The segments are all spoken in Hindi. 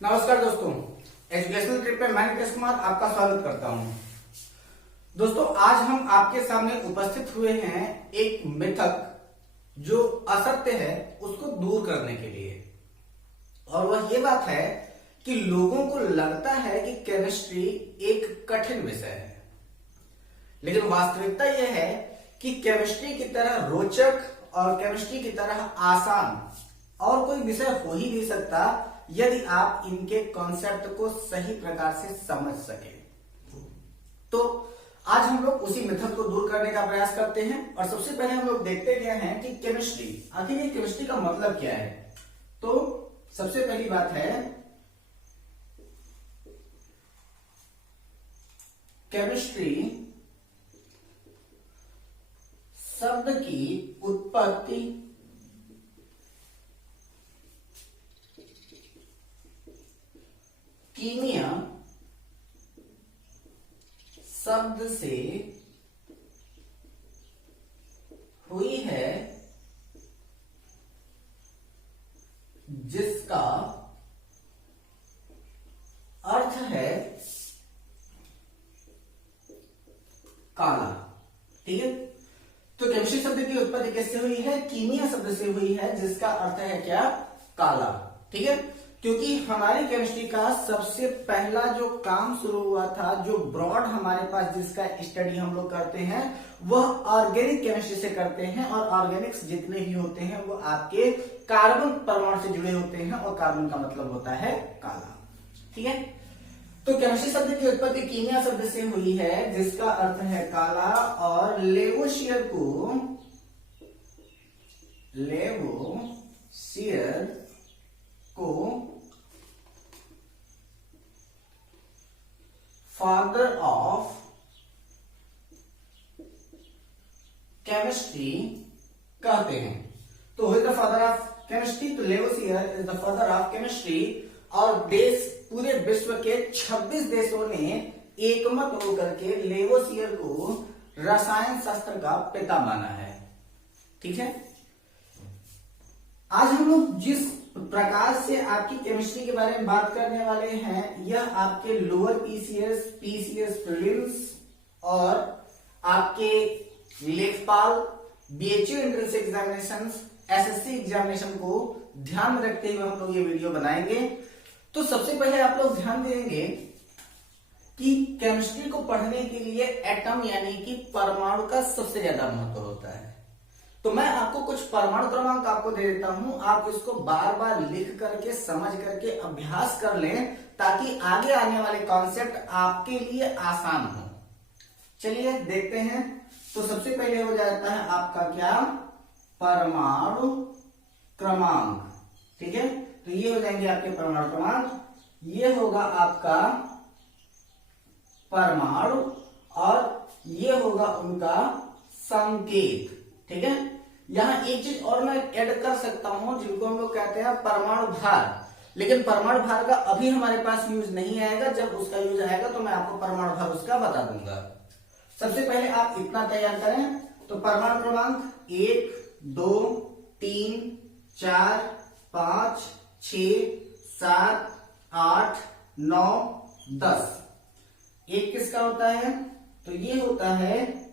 नमस्कार दोस्तों, एजुकेशनल ट्रिप पे मैं नितेश कुमार आपका स्वागत करता हूं। दोस्तों, आज हम आपके सामने उपस्थित हुए हैं एक मिथक जो असत्य है उसको दूर करने के लिए। और वह ये बात है कि लोगों को लगता है कि केमिस्ट्री एक कठिन विषय है, लेकिन वास्तविकता यह है कि केमिस्ट्री की तरह रोचक और केमिस्ट्री की तरह आसान और कोई विषय हो ही नहीं सकता यदि आप इनके कॉन्सेप्ट को सही प्रकार से समझ सके। तो आज हम लोग उसी मेथड को दूर करने का प्रयास करते हैं और सबसे पहले हम लोग देखते क्या हैं कि केमिस्ट्री, आखिर ये केमिस्ट्री का मतलब क्या है। तो सबसे पहली बात है, केमिस्ट्री शब्द की उत्पत्ति कीमिया शब्द से हुई है, जिसका अर्थ है काला। ठीक है, तो केमिस्ट्री शब्द की उत्पत्ति किससे हुई है? कीमिया शब्द से हुई है, जिसका अर्थ है क्या? काला। ठीक है, क्योंकि हमारी केमिस्ट्री का सबसे पहला जो काम शुरू हुआ था, जो ब्रॉड हमारे पास जिसका स्टडी हम लोग करते हैं, वह ऑर्गेनिक केमिस्ट्री से करते हैं। और ऑर्गेनिक्स जितने भी होते हैं वो आपके कार्बन परमाणु से जुड़े होते हैं, और कार्बन का मतलब होता है काला। ठीक है, तो केमिस्ट्री शब्द की उत्पत्ति कीमिया शब्द से हुई है, जिसका अर्थ है काला। और लेवोसियर को फादर ऑफ केमिस्ट्री कहते हैं। तो who is the father of chemistry? तो Lavoisier is the father of chemistry. और देश, पूरे विश्व के 26 देशों ने एकमत होकर के लेवोसियर को रसायन शास्त्र का पिता माना है। ठीक है, आज हम लोग जिस प्रकार से आपकी केमिस्ट्री के बारे में बात करने वाले हैं, यह आपके लोअर पीसीएस प्रीलिम्स और आपके लेखपाल, BHU entrance examination, SSC examination को ध्यान में रखते हुए हम लोग ये वीडियो बनाएंगे। तो सबसे पहले आप लोग ध्यान देंगे कि केमिस्ट्री को पढ़ने के लिए एटम यानी कि परमाणु का सबसे ज्यादा महत्व होता है। तो मैं आपको कुछ परमाणु क्रमांक आपको दे देता हूं, आप इसको बार बार लिख करके, समझ करके अभ्यास कर लें, ताकि आगे आने वाले कॉन्सेप्ट आपके लिए आसान हो। चलिए देखते हैं। तो सबसे पहले हो जाता है आपका क्या? परमाणु क्रमांक। ठीक है, तो ये हो जाएंगे आपके परमाणु क्रमांक। ये होगा आपका परमाणु और ये होगा उनका संकेत। ठीक है, यहां एक चीज और मैं ऐड कर सकता हूं, जिनको हम लोग कहते हैं परमाणु भार। लेकिन परमाणु भार का अभी हमारे पास यूज नहीं आएगा, जब उसका यूज आएगा तो मैं आपको परमाणु भार उसका बता दूंगा। सबसे पहले आप इतना तैयार करें। तो परमाणु क्रमांक 1, 2, 3, 4, 5, 6, 7, 8, 9, 10। एक किसका होता है? तो ये होता है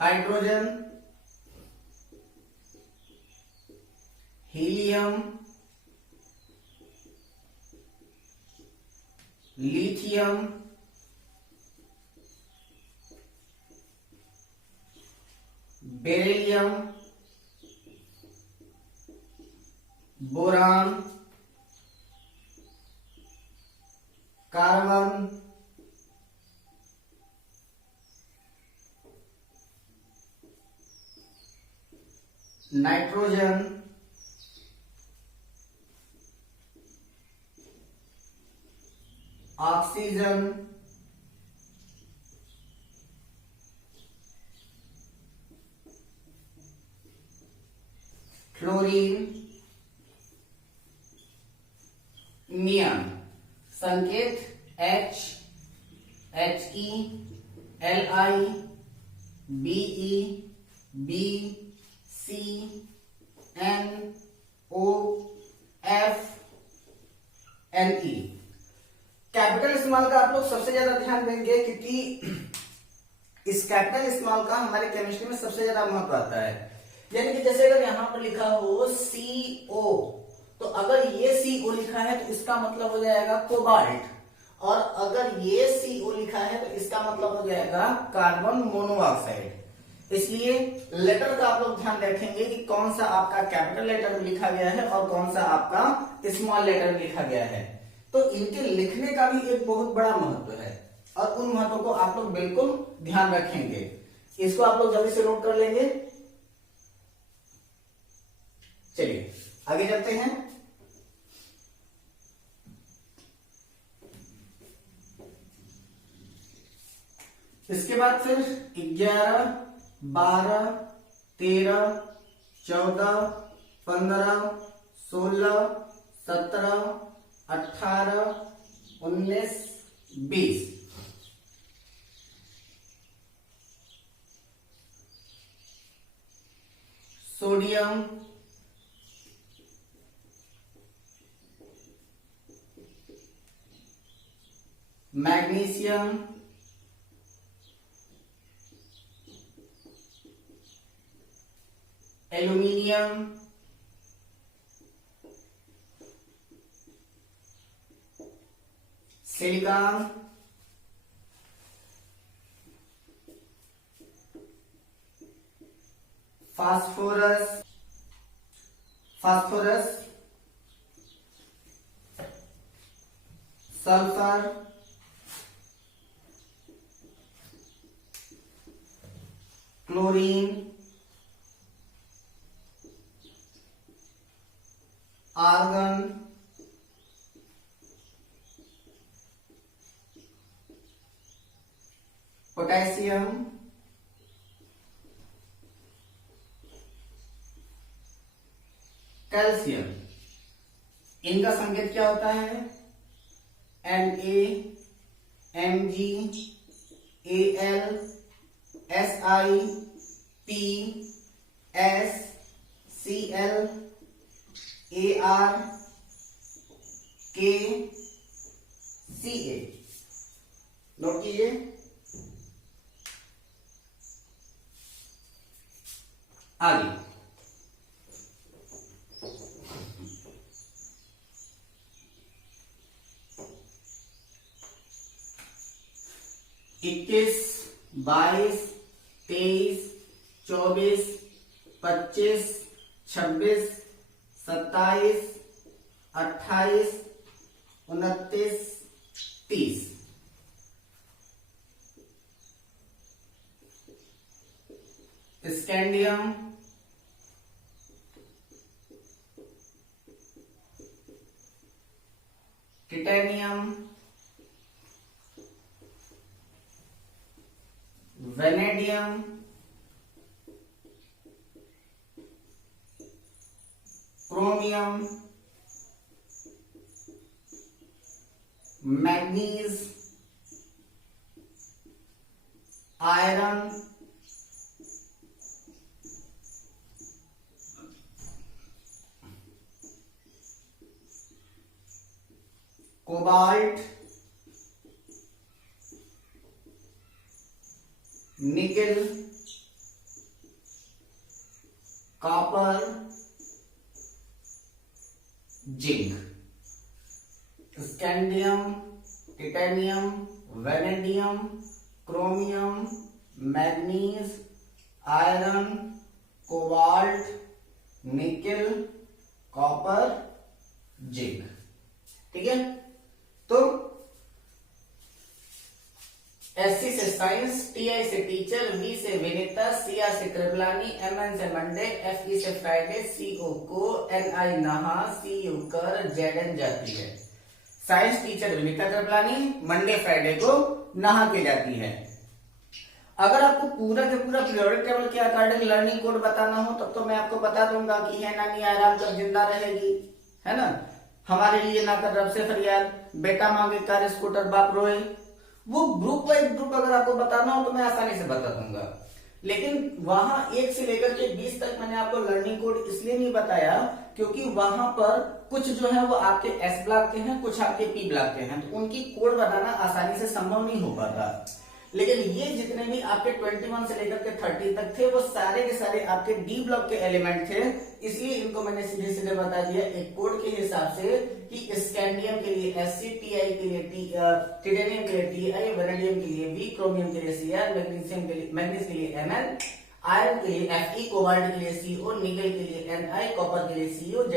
hydrogen, helium, lithium, beryllium, boron, carbon, nitrogen, oxygen, fluorine, neon. संकेत H, He, Li, Be, B, C, N, O, F, Ne। Capital small का आप लोग सबसे ज्यादा ध्यान देंगे क्योंकि इस कैपिटल स्मॉल का हमारे केमिस्ट्री में सबसे ज्यादा महत्व आता है। यानी कि जैसे अगर यहां पर लिखा हो CO, तो अगर ये CO लिखा है तो इसका मतलब हो जाएगा कोबाल्ट, और अगर ये CO लिखा है तो इसका मतलब हो जाएगा कार्बन मोनोऑक्साइड। इसलिए लेटर का आप लोग ध्यान रखेंगे कि कौन सा आपका कैपिटल लेटर में लिखा गया है और कौन सा आपका स्मॉल लेटर में लिखा गया है। तो इनके लिखने का भी एक बहुत बड़ा महत्व है और उन महत्व को आप लोग बिल्कुल ध्यान रखेंगे। इसको आप लोग जल्दी से नोट कर लेंगे। चलिए आगे चलते हैं। इसके बाद फिर 11, 12, 13, 14, 15, 16, 17, 18, 19, 20। Sodium, magnesium, aluminium, silicon, phosphorus, sulphur, chlorine, argon, potassium, calcium. इनका संकेत क्या होता है? Na, Mg, Al, Si, P, S, Cl, Ar, K, Ca। Note कीजिए। आगे 21, 22, 23, 24, 25, 26, 27, 28, 29, 30। Scandium, titanium, vanadium, chromium, manganese, iron, cobalt, nickel, copper, zinc. Scandium, titanium, vanadium, chromium, manganese, iron, cobalt, nickel, copper, zinc. ठीक है। तो SC से साइंस, TI से टीचर, V से विनीता, CR से कृपलानी, MN से मंडे, FE से फ्राइडे, CO को, NI नहा, CU कर, ZN जाती है। Science teacher Vinita Kripalani, Monday Friday को नहा के जाती है। अगर आपको पूरा के पूरा पीरियोडिक टेबल के अकॉर्डिंग लर्निंग कोड बताना हो तब तो मैं आपको बता दूंगा कि है नानी आराम कर जिंदा रहेगी, है ना, हमारे लिए ना कर रब से फरियाद, बेटा मांगे कार स्कूटर बाप रोए। वो ग्रुप वाइज ग्रुप अगर आपको बताना हो तो मैं आसानी से बता दूंगा। लेकिन वहां 1 से लेकर के 20 तक मैंने आपको लर्निंग कोड इसलिए नहीं बताया क्योंकि वहां पर कुछ जो है वो आपके एस ब्लॉक के हैं, कुछ आपके पी ब्लॉक के हैं, तो उनकी कोड बताना आसानी से संभव नहीं हो पाता। लेकिन ये जितने भी आपके 21 से लेकर के 30 तक थे वो सारे के सारे आपके डी ब्लॉक के एलिमेंट थे, इसलिए इनको मैंने सीधे सीधे बता दिया एक कोड के हिसाब से कि स्कैंडियम के लिए एससी, टीआई के लिए टिटेनियम के लिए टीआई, वेनेडियम के लिए वी, क्रोमियम के लिए सीआर, मैग्नीशियम के लिए मैग्नीज के लिए एमएन, आयरन के लिए Fe, कोबाल्ट के लिए CO, निकल के लिए Ni, कॉपर के लिए CO,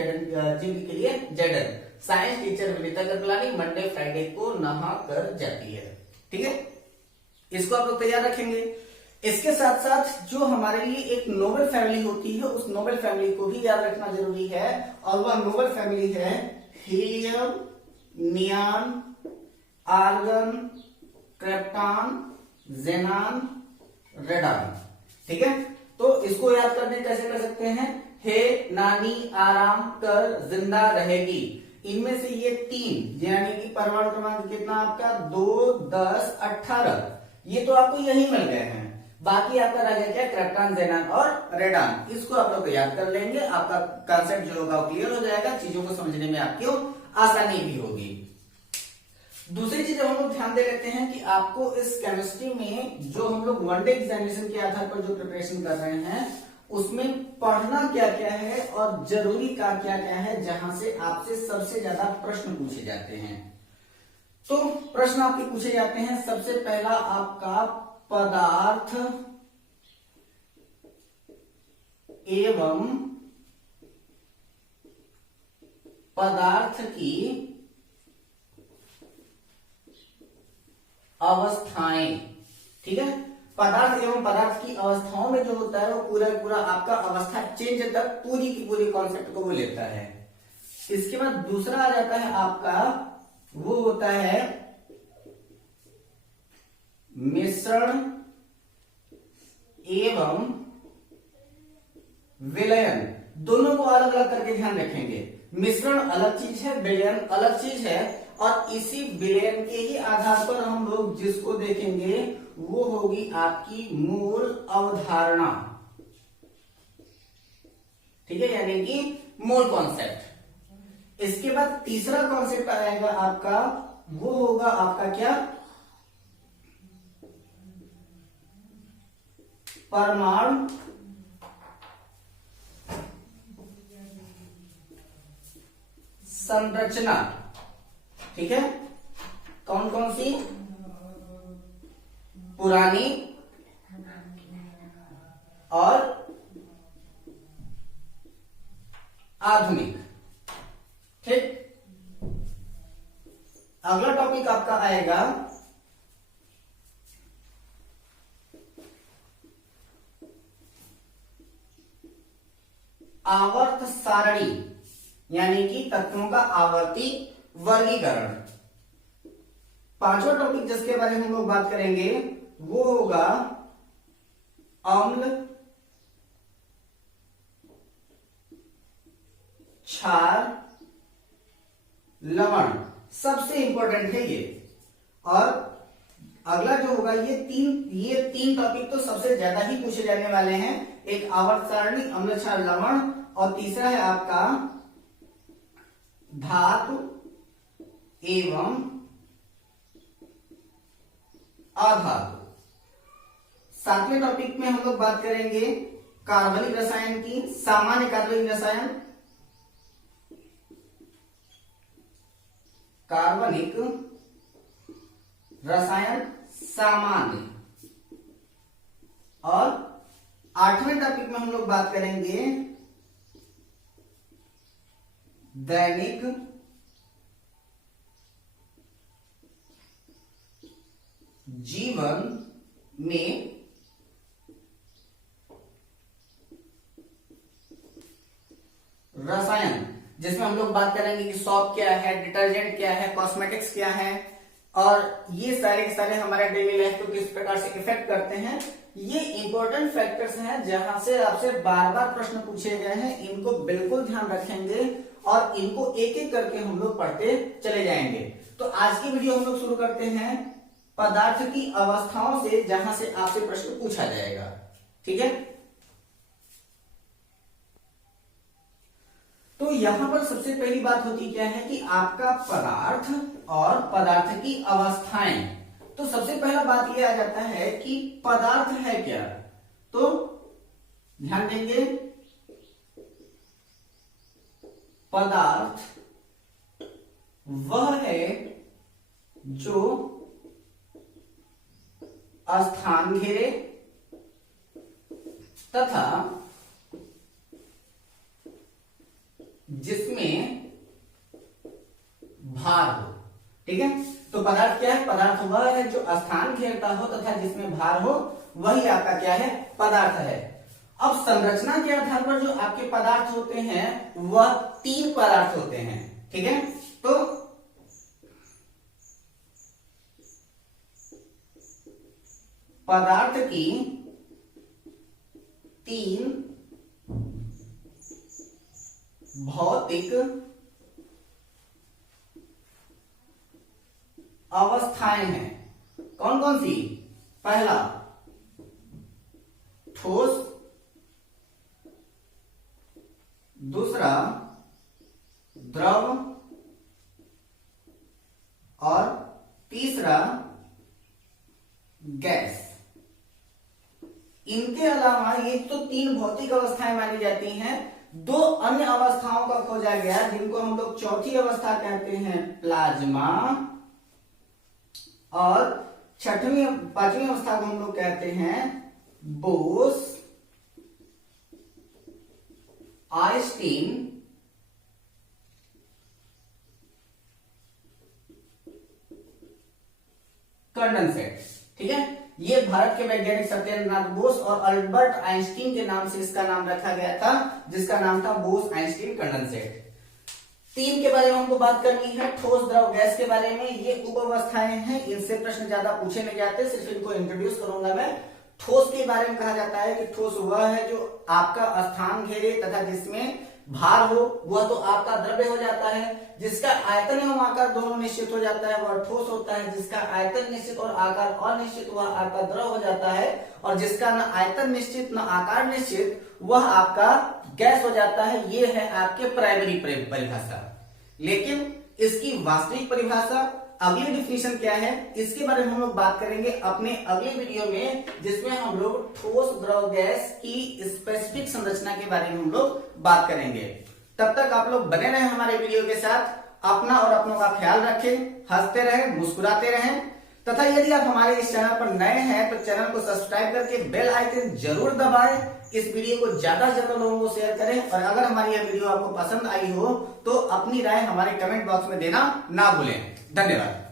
जिंक के लिए Zn। Science teacher Vinita Kripalani Monday Friday को नहा कर जाती है। ठीक है, इसको आप लोग तैयार रखेंगे। इसके साथ साथ जो हमारे लिए एक नोबेल फैमिली होती है उस नोबेल फैमिली को भी याद रखना जरूरी है, और वह नोबेल फैमिली है helium, neon, argon, krypton, जेनान, radon. ठीक है, तो इसको याद करने कैसे कर सकते हैं? हे नानी आराम कर जिंदा रहेगी, इनमें से ये 3 यानी कि परमाणु क्रमांक कितना आपका 2, 10, 18, ये तो आपको यही मिल गए हैं। बाकी आपका रह गया क्या? क्रिप्टॉन, जेनान और रेडान। इसको आप लोग याद कर लेंगे, आपका कंसेप्ट जो होगा क्लियर हो जाएगा, चीजों को समझने में आपकी आसानी भी होगी। दूसरी चीज हम लोग ध्यान दे लेते हैं कि आपको इस केमिस्ट्री में जो हम लोग वनडे एग्जामिनेशन के आधार पर जो प्रिपरेशन कर रहे हैं उसमें पढ़ना क्या क्या है और जरूरी का क्या क्या है, जहां से आपसे सबसे ज्यादा प्रश्न पूछे जाते हैं। तो प्रश्न आपके पूछे जाते हैं, सबसे पहला आपका पदार्थ एवं पदार्थ की अवस्थाएं। ठीक है, पदार्थ एवं पदार्थ की अवस्थाओं में जो होता है वो पूरा आपका अवस्था चेंज तक पूरी की पूरी कॉन्सेप्ट को वो लेता है। इसके बाद दूसरा आ जाता है आपका, वो होता है मिश्रण एवं विलयन। दोनों को अलग अलग करके ध्यान रखेंगे, मिश्रण अलग चीज है, विलयन अलग चीज है, और इसी विलयन के ही आधार पर हम लोग जिसको देखेंगे वो होगी आपकी मूल अवधारणा। ठीक है, यानी कि मूल कॉन्सेप्ट। इसके बाद तीसरा कॉन्सेप्ट आएगा आपका, वो होगा आपका क्या? परमाणु संरचना। ठीक है, कौन कौन सी? पुरानी और आधुनिक। ठीक, अगला टॉपिक आपका आएगा आवर्त सारणी, यानी कि तत्वों का आवर्ती वर्गीकरण। पांचवा टॉपिक जिसके बारे में हम लोग बात करेंगे वो होगा अम्ल, क्षार, लवण। सबसे इंपॉर्टेंट है ये। और अगला जो होगा ये तीन टॉपिक तो सबसे ज्यादा ही पूछे जाने वाले हैं। एक आवर्त सारणी, अम्ल, क्षार, लवण, और तीसरा है आपका धातु एवं अधातु। सातवें टॉपिक में हम लोग बात करेंगे कार्बनिक रसायन की, सामान्य कार्बनिक रसायन, कार्बनिक रसायन सामान्य। और आठवें टॉपिक में हम लोग बात करेंगे दैनिक जीवन में रसायन, जिसमें हम लोग बात करेंगे कि सॉप क्या है, डिटर्जेंट क्या है, कॉस्मेटिक्स क्या है, और ये सारे के सारे हमारे डेली लाइफ को किस प्रकार से इफेक्ट करते हैं। ये इंपॉर्टेंट फैक्टर्स हैं जहां से आपसे बार बार प्रश्न पूछे गए हैं। इनको बिल्कुल ध्यान रखेंगे और इनको एक एक करके हम लोग पढ़ते चले जाएंगे। तो आज की वीडियो हम लोग शुरू करते हैं पदार्थ की अवस्थाओं से, जहां से आपसे प्रश्न पूछा जाएगा। ठीक है। तो यहां पर सबसे पहली बात होती क्या है कि आपका पदार्थ और पदार्थ की अवस्थाएं। तो सबसे पहला बात यह आ जाता है कि पदार्थ है क्या। तो ध्यान देंगे, पदार्थ वह है जो स्थान घेरे तथा जिसमें भार हो। ठीक है, तो पदार्थ क्या है, पदार्थ वह है जो स्थान घेरता हो तथा जिसमें भार हो, वही आपका क्या है, पदार्थ है। अब संरचना के आधार पर जो आपके पदार्थ होते हैं वह 3 पदार्थ होते हैं। ठीक है, तो पदार्थ की 3 भौतिक अवस्थाएं हैं। कौन कौन सी? पहला ठोस, दूसरा द्रव और तीसरा गैस। इनके अलावा ये तो 3 भौतिक अवस्थाएं मानी जाती हैं। 2 अन्य अवस्थाओं का खोजा गया जिनको हम लोग चौथी अवस्था कहते हैं प्लाज्मा, और 5वीं अवस्था को हम लोग कहते हैं बोस आइंस्टीन कंडेंसेट। ठीक है, ये भारत के वैज्ञानिक सत्येंद्रनाथ बोस और अल्बर्ट आइंस्टीन के नाम से इसका नाम रखा गया था, जिसका नाम था बोस आइंस्टीन कंडेंसेट। 3 के बारे में हमको बात करनी है, ठोस द्रव गैस के बारे में। ये उप अवस्थाएं हैं, इनसे प्रश्न ज्यादा पूछे नहीं जाते, सिर्फ इनको इंट्रोड्यूस करूंगा मैं। ठोस के बारे में कहा जाता है कि ठोस वह है जो आपका स्थान घेरे तथा जिसमें भार हो, वह तो आपका द्रव्य हो जाता है। जिसका आयतन एवं आकार दोनों निश्चित हो जाता है वह ठोस होता है। जिसका आयतन निश्चित और आकार अनिश्चित वह आपका द्रव हो जाता है। और जिसका न आयतन निश्चित न आकार निश्चित वह आपका गैस हो जाता है। ये है आपके प्राइमरी परिभाषा। लेकिन इसकी वास्तविक परिभाषा, अगली डिफिनेशन क्या है, इसके बारे में हम लोग बात करेंगे अपने अगले वीडियो में, जिसमें हम लोग ठोस द्रव गैस की स्पेसिफिक संरचना के बारे में हम लोग बात करेंगे। तब तक आप लोग बने रहें हमारे वीडियो के साथ। अपना और अपनों का ख्याल रखें, हंसते रहें, मुस्कुराते रहें। तथा यदि आप हमारे इस चैनल पर नए हैं तो चैनल को सब्सक्राइब करके बेल आइकन जरूर दबाएं। इस वीडियो को ज्यादा से ज्यादा लोगों को शेयर करें। और अगर हमारी यह वीडियो आपको पसंद आई हो तो अपनी राय हमारे कमेंट बॉक्स में देना ना भूलें। धन्यवाद।